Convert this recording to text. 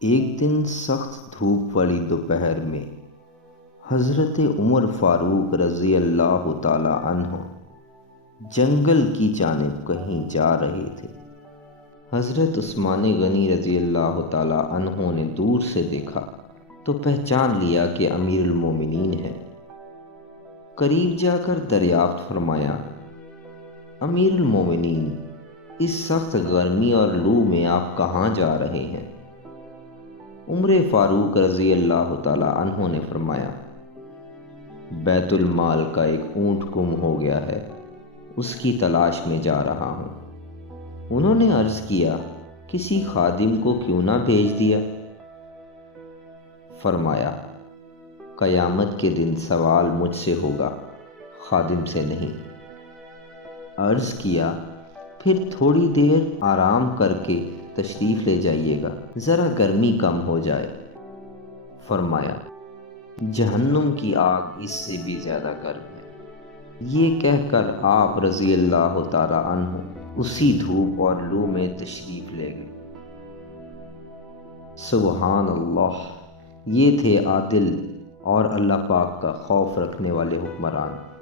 ایک دن سخت دھوپ والی دوپہر میں حضرت عمر فاروق رضی اللہ تعالی عنہ جنگل کی جانب کہیں جا رہے تھے۔ حضرت عثمان غنی رضی اللہ تعالی عنہ نے دور سے دیکھا تو پہچان لیا کہ امیر المومنین ہے۔ قریب جا کر دریافت فرمایا، امیر المومنین، اس سخت گرمی اور لو میں آپ کہاں جا رہے ہیں؟ عمر فاروق رضی اللہ تعالی عنہ نے فرمایا، بیت المال کا ایک اونٹ گم ہو گیا ہے، اس کی تلاش میں جا رہا ہوں۔ انہوں نے عرض کیا، کسی خادم کو کیوں نہ بھیج دیا؟ فرمایا، قیامت کے دن سوال مجھ سے ہوگا، خادم سے نہیں۔ عرض کیا، پھر تھوڑی دیر آرام کر کے تشریف لے جائیے گا، ذرا گرمی کم ہو جائے۔ فرمایا، جہنم کی آگ اس سے بھی زیادہ گرم ہے۔ یہ کہہ کر آپ رضی اللہ تعالی عنہ اسی دھوپ اور لو میں تشریف لے گئے۔ سبحان اللہ، یہ تھے عادل اور اللہ پاک کا خوف رکھنے والے حکمران۔